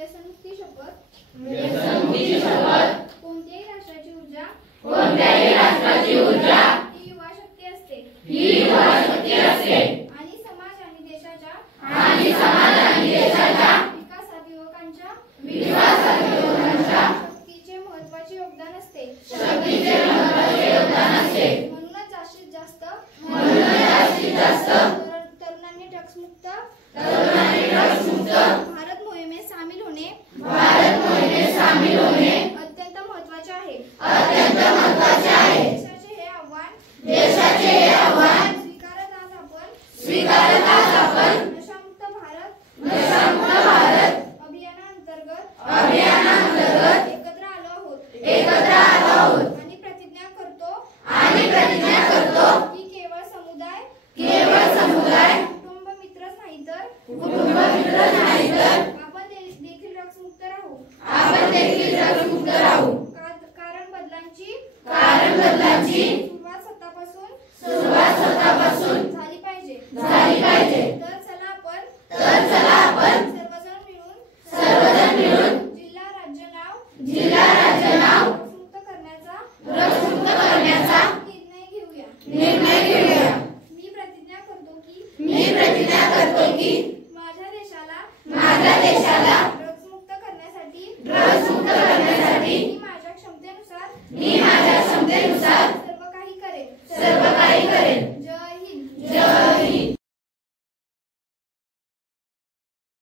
व्यसनमुक्ती शपथ कोणत्याही राष्ट्राची ऊर्जा ही युवा शक्ती असते आणि समाज आणि देशाच्या विकासात शक्तीचे महत्त्वाचे योगदान असते। म्हणूनच जास्तीत जास्त तरुणांनी ड्रग्स मुक्त भारत मोहिमेत सामील होणे अत्यंत महत्त्वाचे आहे। देशाचे हे आव्हान स्वीकारत आज आपण नशामुक्त भारत अभियानांतर्गत एकत्र आलो आहोत आणि प्रतिज्ञा करतो की केवळ समुदाय कुटुंब मित्रच नाही तर आपण देखील ड्रग्स मुक्त राहू कारण बदलांची